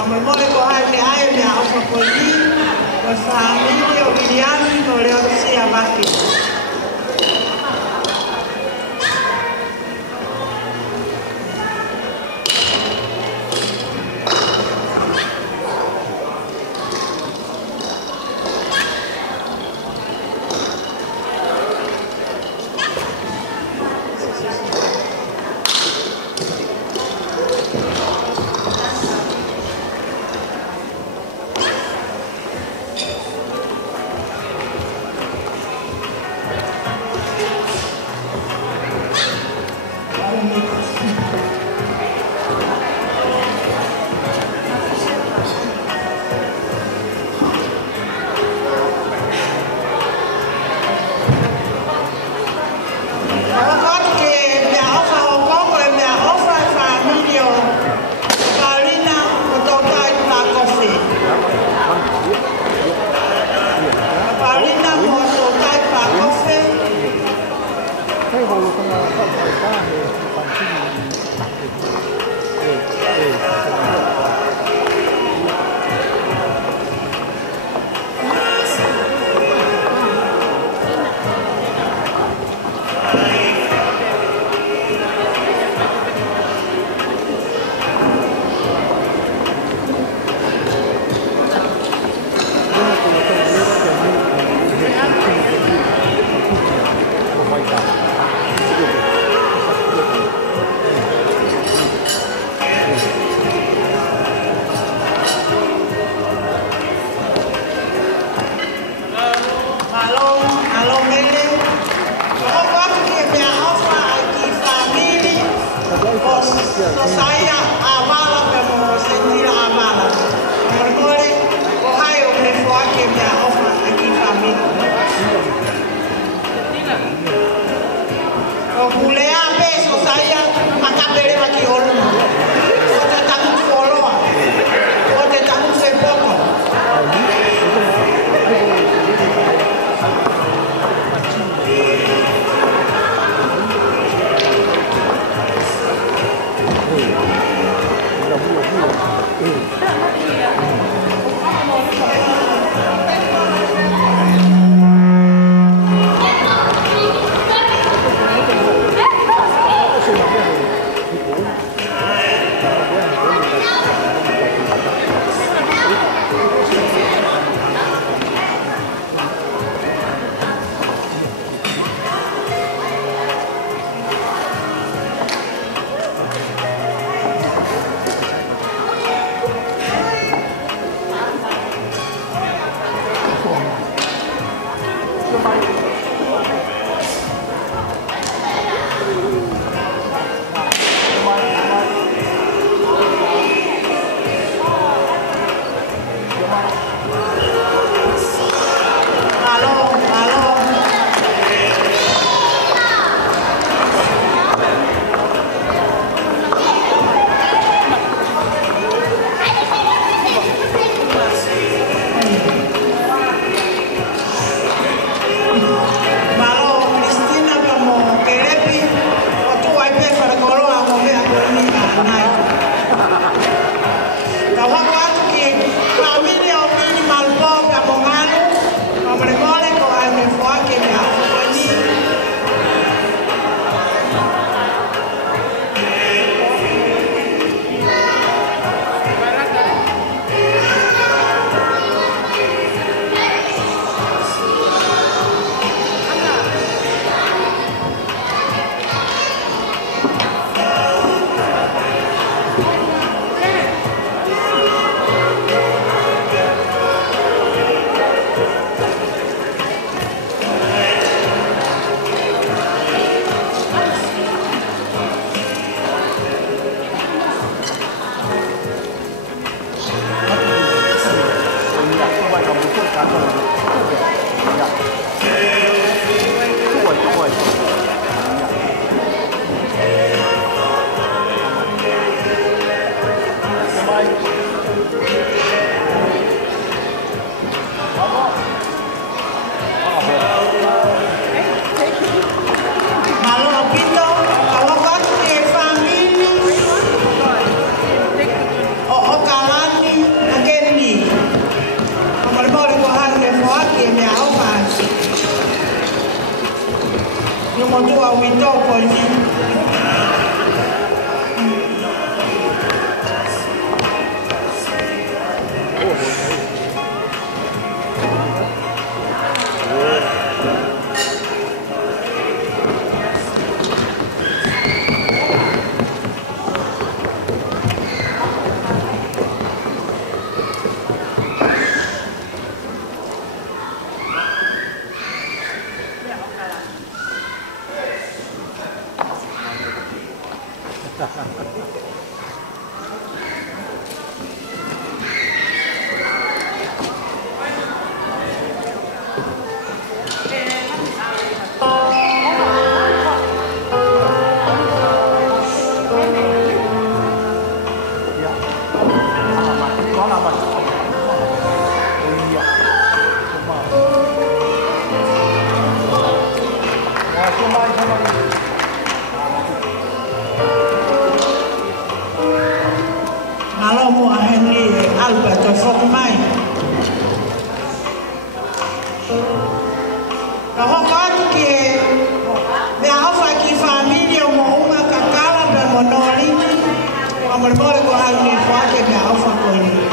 Mamemole ko hai me ai me au papoli. Ko família o William no leo si abaki. Saya amala pemo sentira amala. Mergole Ohio me foi que me ofa aqui família. O bulea peso saya makabele aqui olho. O te tá com foloa. O te tá com sepoco. Okalani Yo monto a Windows por mí. Malomo a Henry Albert of mine. The whole que me offer que família uma cacala da monoli, como o bolo com a minha foto me offer com ele.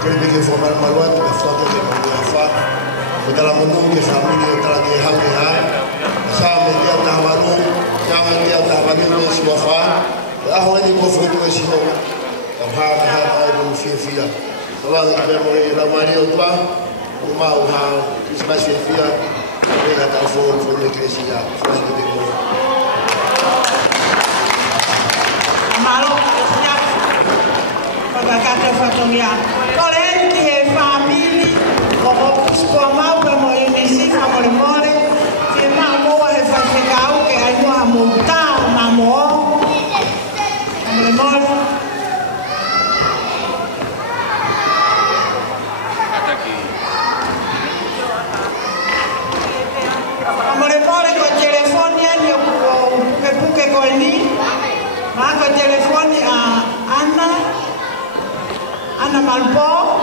Quelli che formano il maluato per fronte di non fa, e dalla monunga che famiglia tra di Hamia, sama dia tawaru, sama dia tawaru di semua fa, ahwan di kofru di semua, apa itu fia. Kalau kita mau ramai orang, mau hal isbasi fia, mereka telefon untuk igreja, faz de Deus. Malo, siap. Kata fatomia. Kolenti e famili, o kuspo mau pe mo inisi famole mole, ke ma mo e fa fekau ke ai mo monta na mo. Famole mole. Famole mole con telefoni anni o che puke colni. Ma con telefoni a Anna Malpo.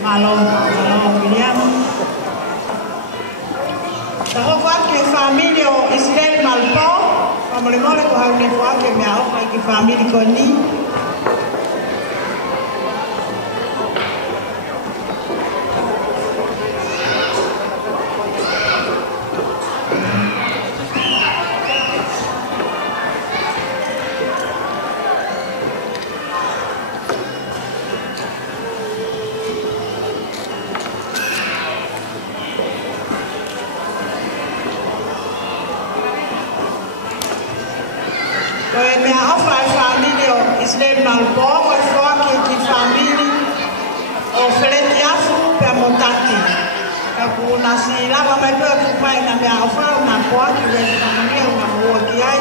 Malo, William. Tahu qualche famiglia Israel Malpo, come le mole con una qualche mia qualche famiglia con lì. Mia offa famiglia Israel Malpo, e fuochi di famiglia o freddi afu per montati. Capo una si lava mai più a mai na mia offa una fuochi di famiglia una fuochi ai.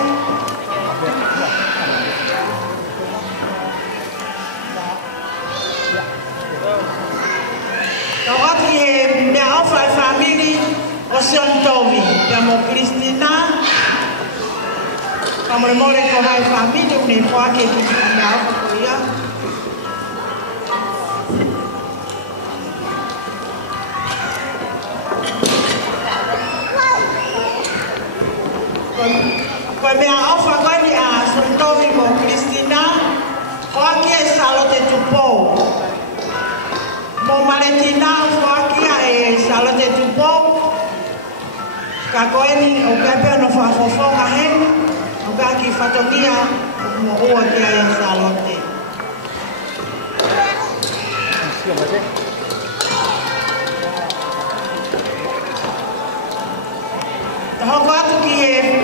Oggi mia offa famiglia o Siontovi, abbiamo Cristina. Kamu boleh kau hai family ni kuah ke di mana aku ya. Kau mea ofa kau ni Sontovi mo Cristina, kuah ke salote tupo. Mo Maletina kuah ke salote tupo. Kako ni okape no fa fofo ngahen. Bagi fatomia mo uwa kia yang salote. Tahu waktu kia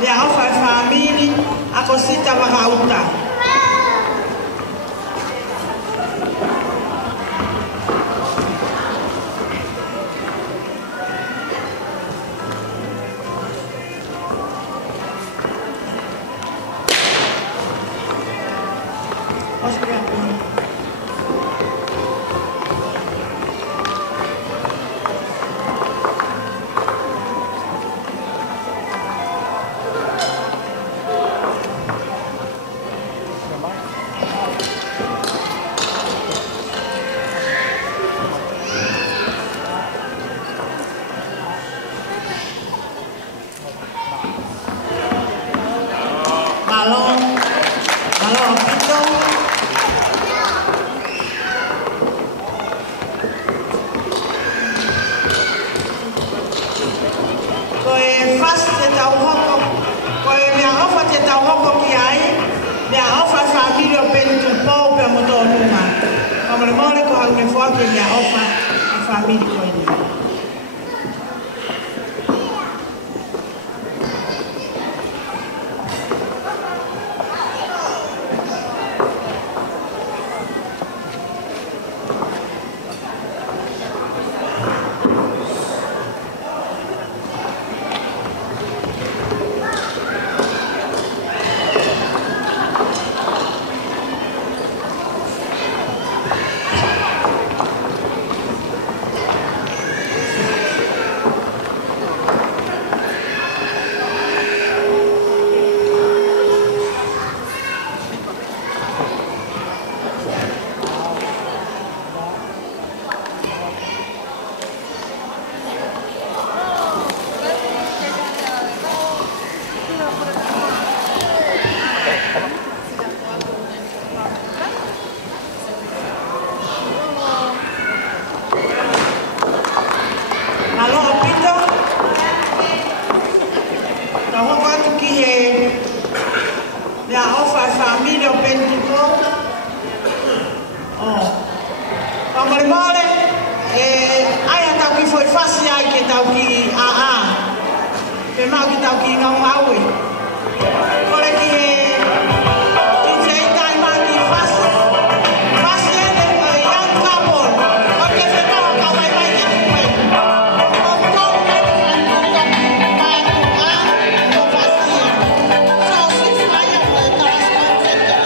dia offer family aku sita bahauta. tau ki ngau maui. Kore ki he DJ tai mani fasi. Fasi ene young couple. O ke whenau ka mai mai ke kuwe. O tau mai mai o fasi. So si whaya o e tarasi o te te.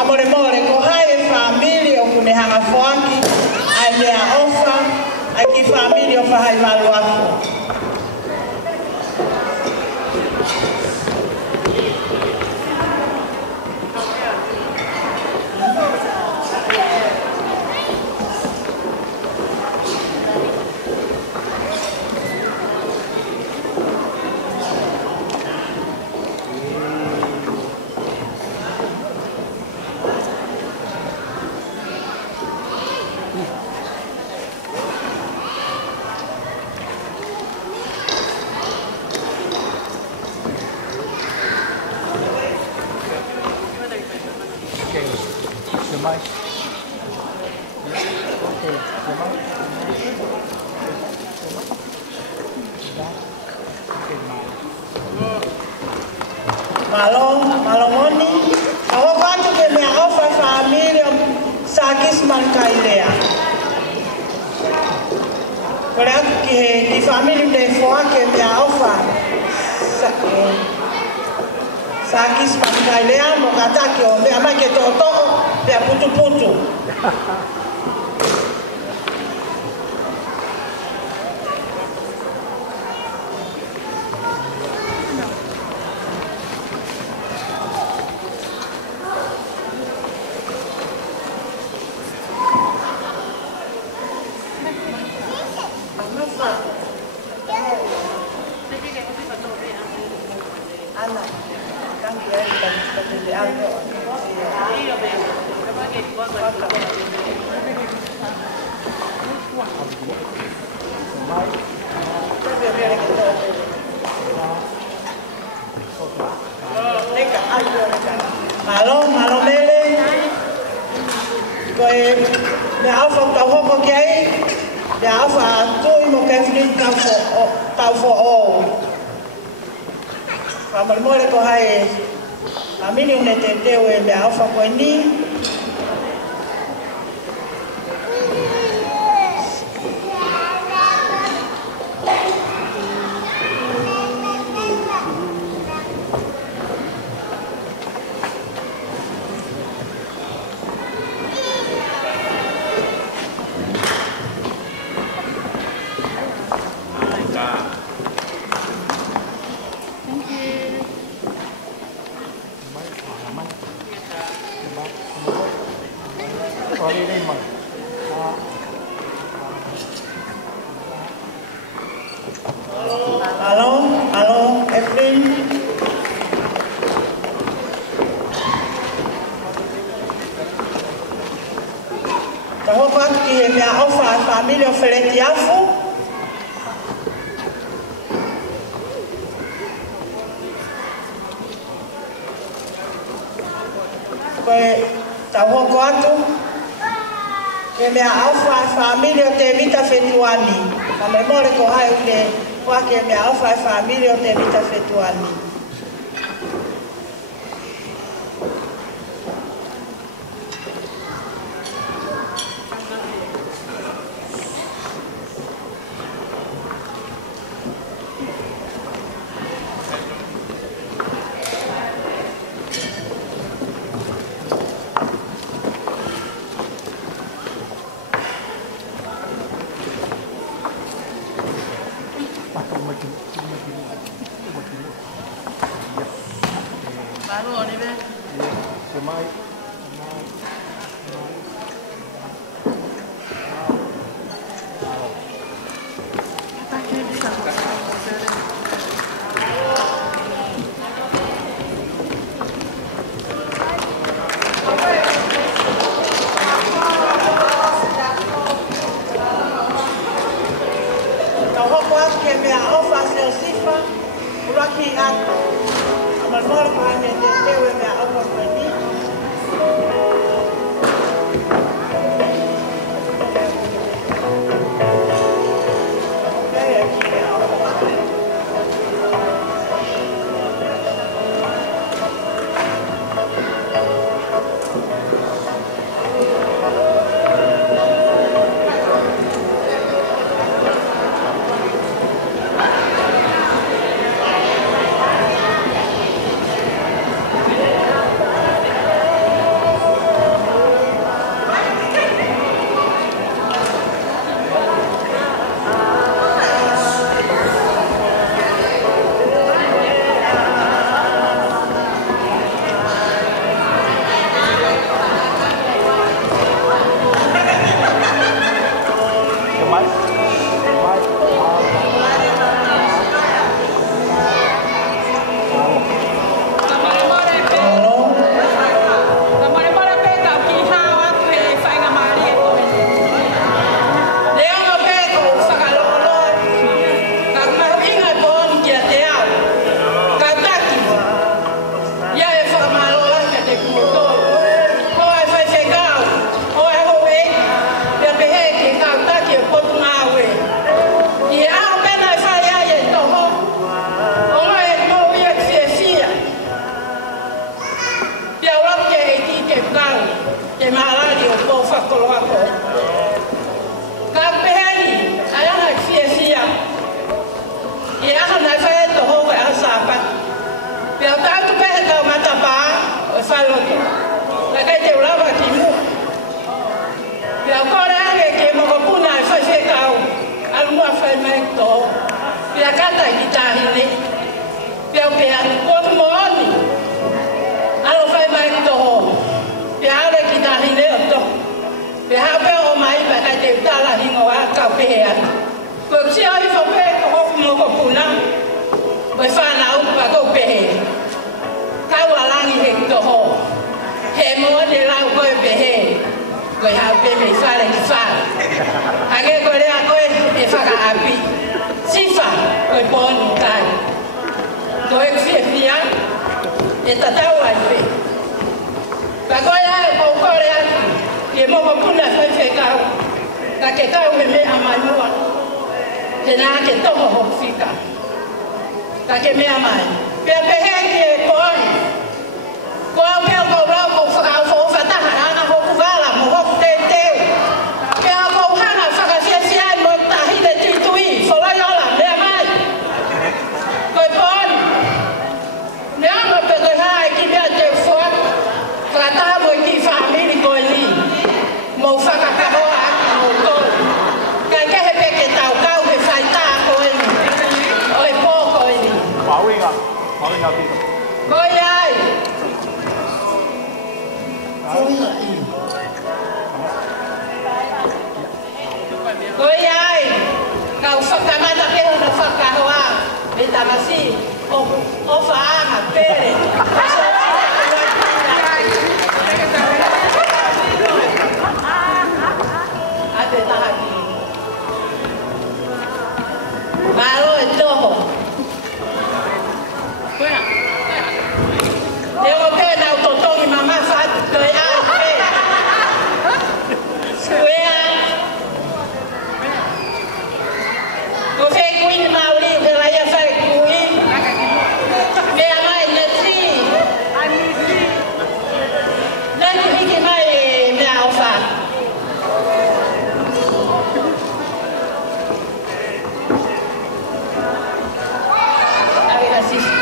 Amore more ko hai família o kune hanga foaki ai mea ofa ai ki família o hai malu aku. Malongoni, ako katu ke me ofa família Sakis Mancailea. Kore aku ki família de foa ke me ofa Sakis Mancailea mo kata ki o me ama ke toto pe putu. Malo mele, koi me alfa tau hoko kei, me alfa tui mo kei finin tau fo o. Pamalmore ko hai, amini une te teo e me alfa koe ni. Halo, Evelyn. Tahu kan ki me ofa família Feretiafu. Koi tahu kan tu ke me ofa família Tevita Fetuani. Pamalmore ko hai ule Wake me alfa família te vita fetuani. kau, e marari o po whakoloa koe. Ka peheni, aia nai fia. I aha nai whae to hou e asapa. Pea tātu pehe kau matapā, o whaloto. La kai te ulawa ki mu. Pea kore ane ke mokopuna e whai whai kau, alua whai mai tō. Pea kata ki tāhine. Pea kotu mooni. Alo whai mai tō. Pea ale ki tāhine o tō. Pea hape o mai pa kai te utala hingo a kau pehe atu. Ko si ai whape ko hoku mokopuna. Koe whanau pa kou pehe. Kau alangi he toho. He moa te lau koe pehe. Koe hau pe me whare ki whare. Ake koe rea koe e whakaapi. Sifa koe pōni kai. Koe whia e tatau ai pe. Pa koe ai kou kore atu. Ke moko puna whai kau. Ka ke kau he mea mai mua. Te nā ke toho hoku whika. Ka ke mea mai. Pea pehe ki e pōni. Koa pea kou rau kou whakau fō whataha ranga hoku wala mo hoku te teo. Pea kou hana whakawhiawhia ai mo tahine titui. Whawai ola, mea mai. Koe pōni. Mea ma pe koe hae ki mea te whuat. Whakataha mo i ki whamiri koe ni. Mo whakakaroa aki mo koe. Kai kehe pe ke tau kau he whaita koe ni. Oi pō koe ni. Pauinga pito. Koe ai. Koe ai. Kau whakamata ke hona whakahoa. Me tamasi. O whaanga pere. Ate tahaki. Malo e toho. Teo te nau totongi mama whatu koe ai pe. Kuea. Ko whai kuini mauri te laia whai kui. Mea mai na ti. Nani hiki mai mea au wha. Awe hasisi.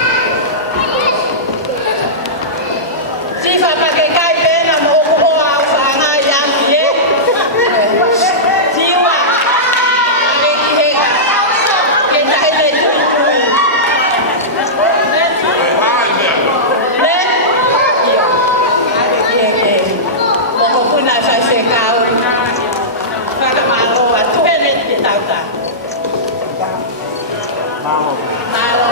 Sifa pake kai pena mo ko au whanga i ami e. Siwa. Ame ki heka. Ke tahe le tui tui. Le? Iyo. Ame ki heke. Moko puna whai whekau. Whakamaroa. Tuhene te tauta. Malo. Malo.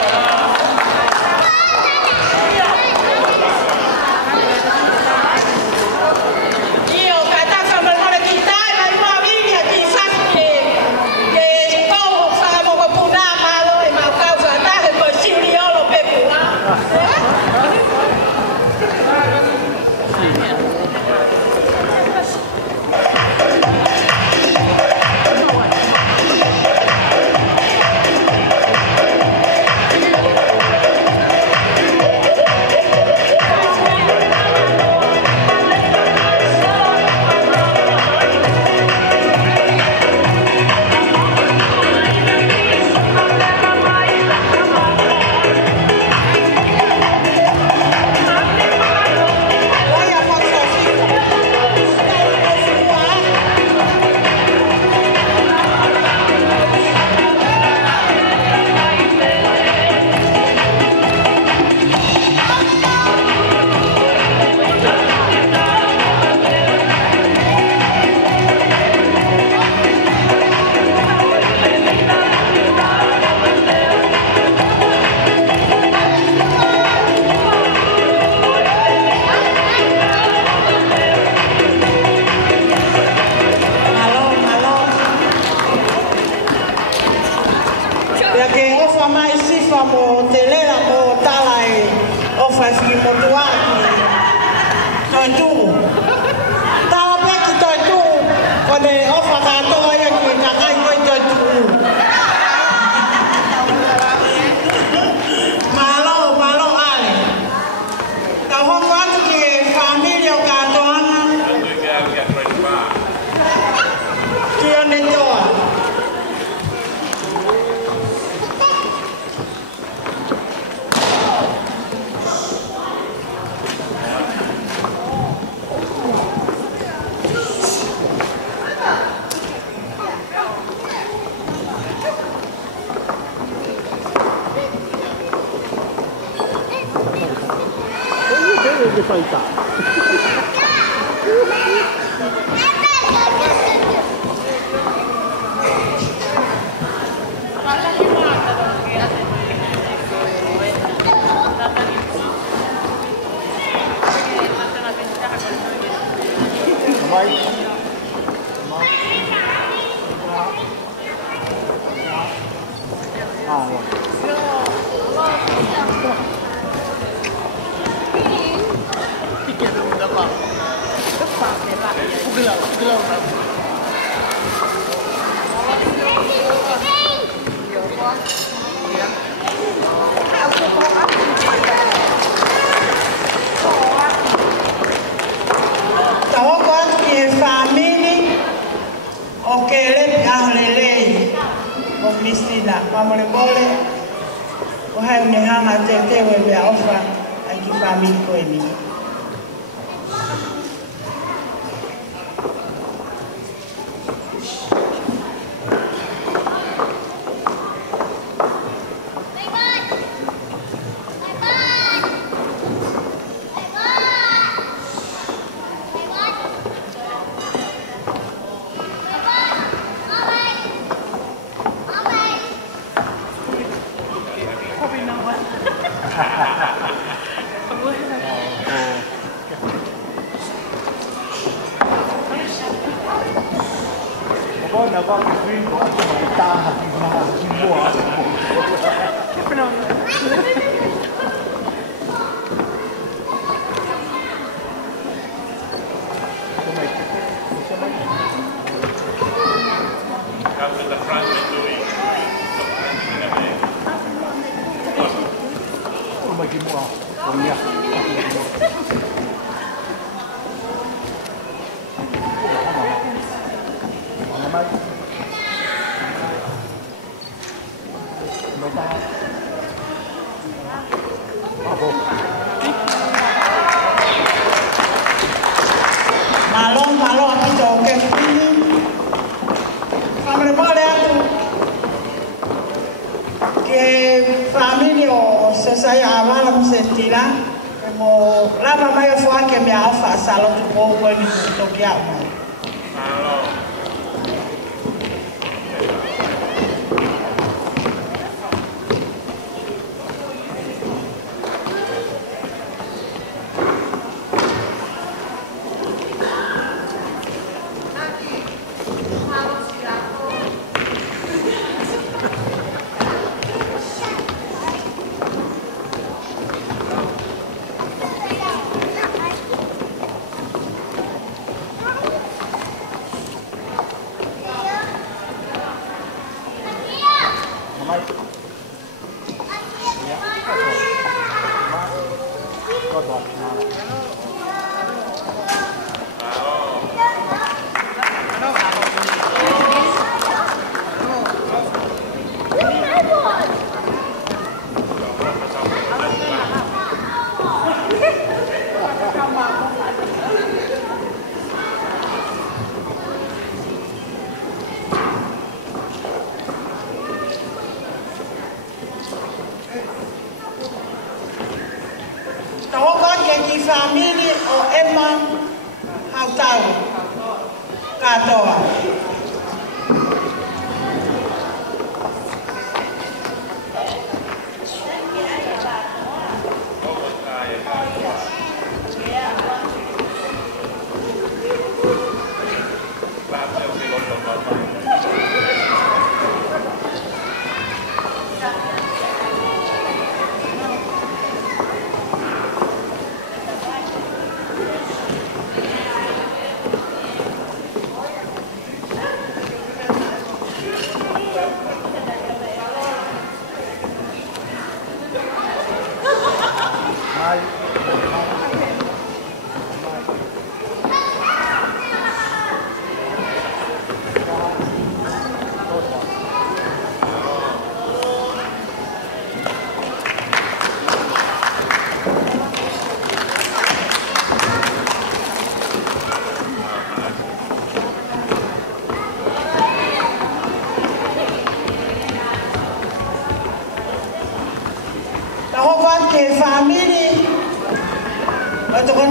睡着。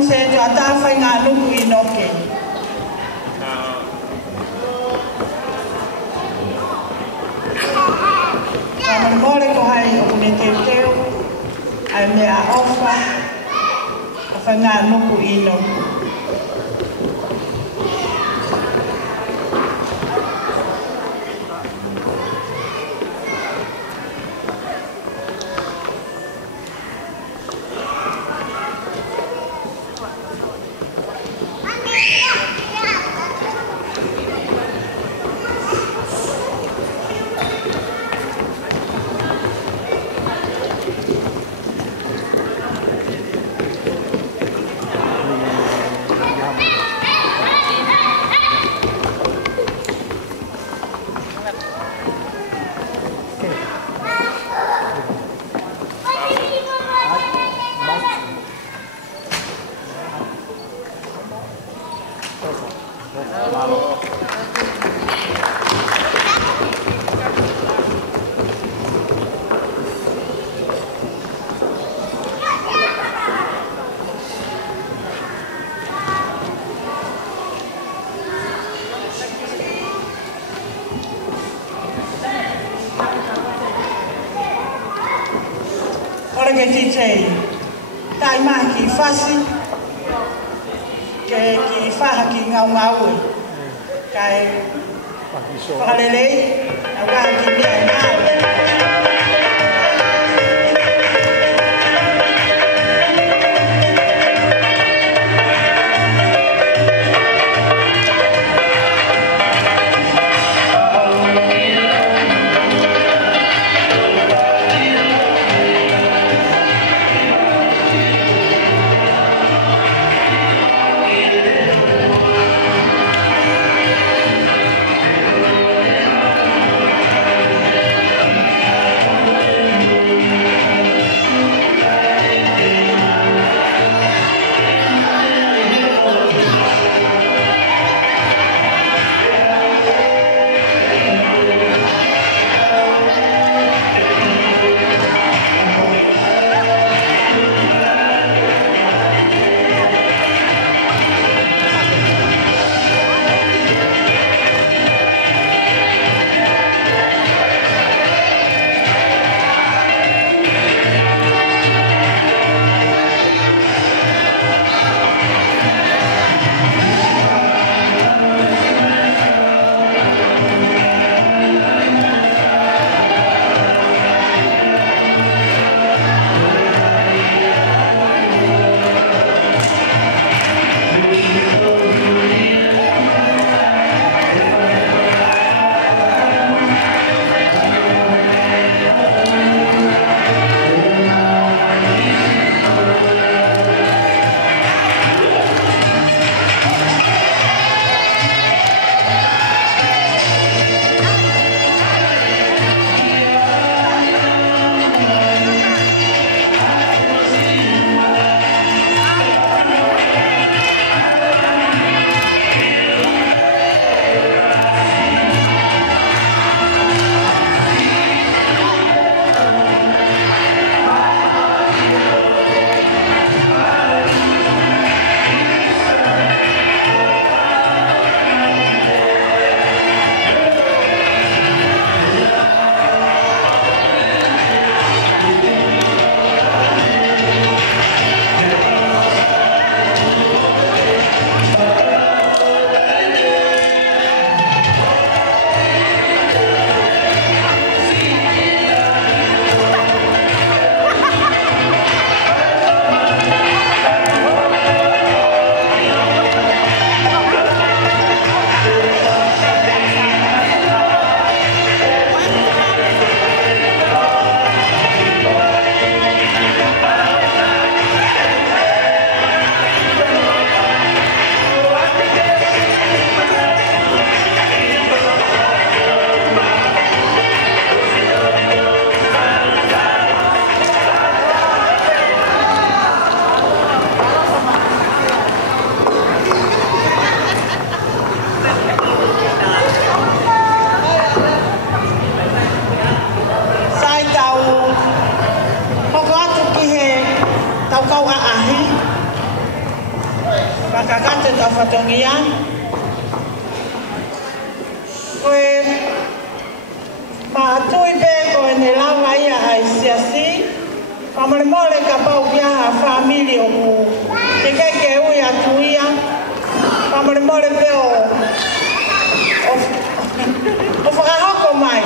se jo ata fai ngā nuku I noke. Mole ko hai o kune te teo, ai mea ofa, a whai ngā nuku ino. Ke titei, tai mahi ki whasi, ke ki whaha ki ngau ngaue, kai whakalelei, a waha ki mea ngau. Pakakate ta whatongia. Koe mātui pē koe ne lawa ia ai siasi. Pamole mole ka pau kia ha famili o ku ke ke ui atu ia. Pamole mole pē o whakahoko mai.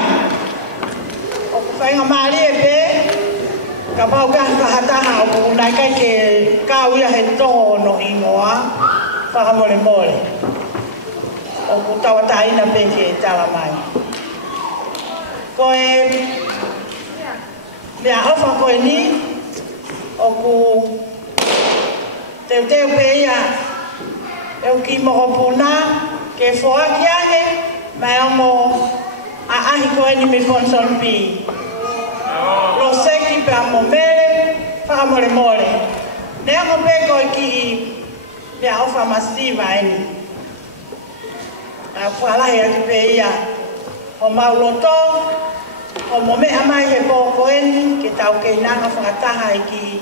O ku whainga maari e pē. Ka pau kia whakataha o ku nai kai ke kau ia he toho no ingoa. Whakamole mole. O ku tawataina pē ke tala mai. Koe mea ofa koe ni o ku teu pe ia e ki moho puna ke whoaki ahe mai ongo a ahi koe ni me fonson pi lo seki pe amo mele whakamole mole ne ongo pe koe ki mea ofa masiva eni a whalahi atu pe ia o mauloto o momea mai he koeni ke tau ke nanga whakataha e ki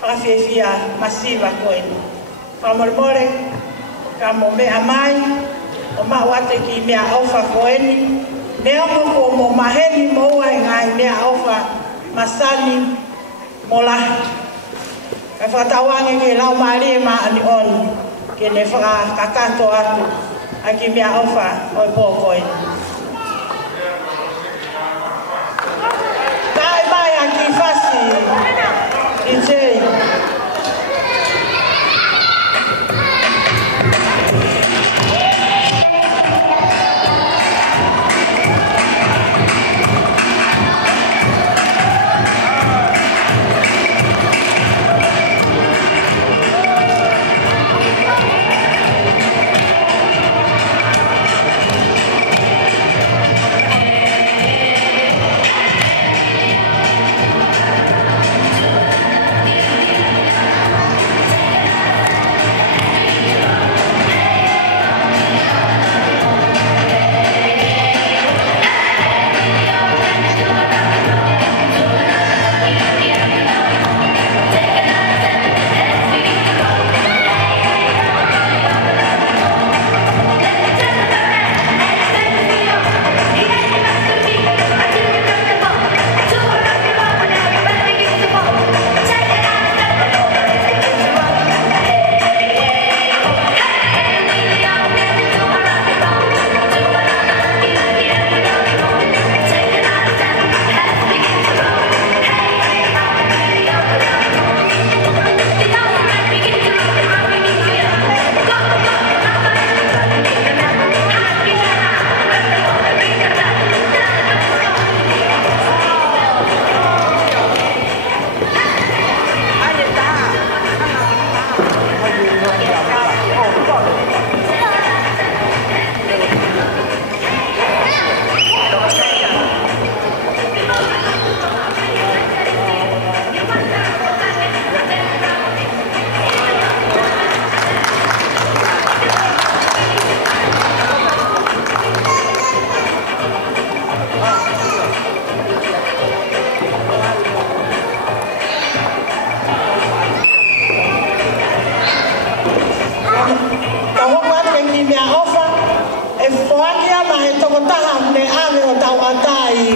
whakawhiawhia masiva koeni. Whamoremore ka momea mai o mawate ki mea ofa koeni ne ongo ko mo maheni moua e ngai mea ofa masani molahi. Ka whakatawange ke lau maari e maa ani oni ke ne whakakato atu a ki mea ofa o e po koeni. Aqui fácil. DJ.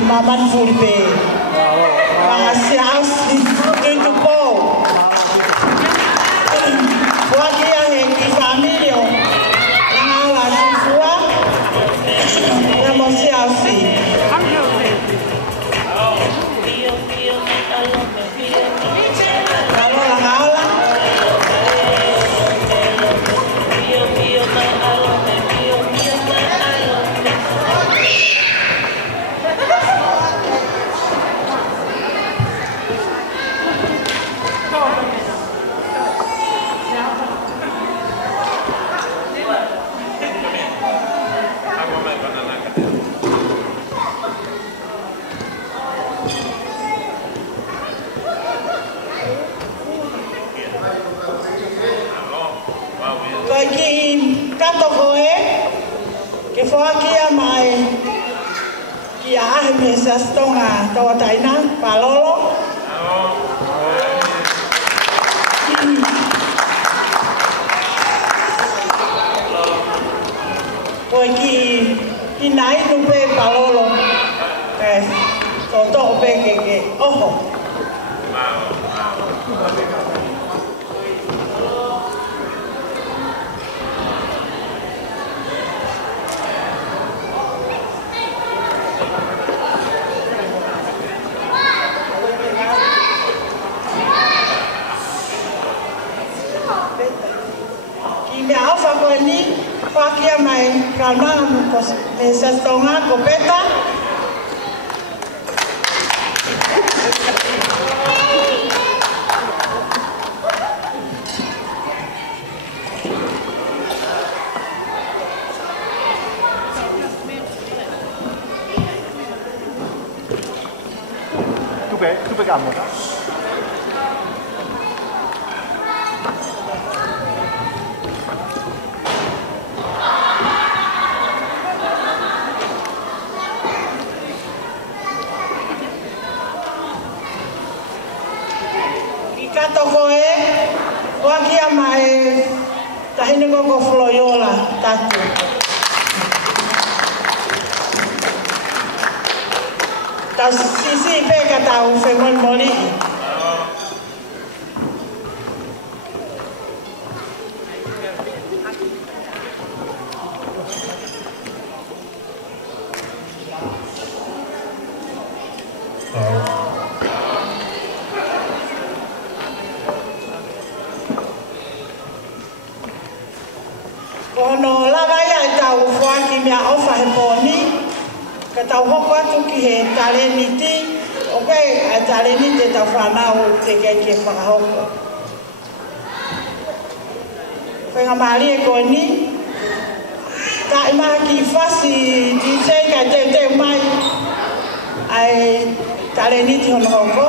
Maman Fulbe, Mangasia Austin, Tuntu Po, Waki yang di familio, yang awal siswa, yang masih Austin. Kalau yang awal, kato koe ke whakia mai ki a ahe me sa stonga tawataina palolo ki nai nu pe palolo to pe ke oho me alfa ko ni fakia mai kalma ko se stonga ko peta tu pegamos. Kato koe, wakia mai tahine koko floyola tatu. Ta sisi peka tau femon moli. Ono lava ia tau fuaki mea ofa he poni, ka tau hoko atu ki he taleniti, oke a taleniti tau whanau te kei ke whakahoko. Whenga maari e koe ni, ka imaha ki whasi DJ ka te mai ai taleniti hono hoko,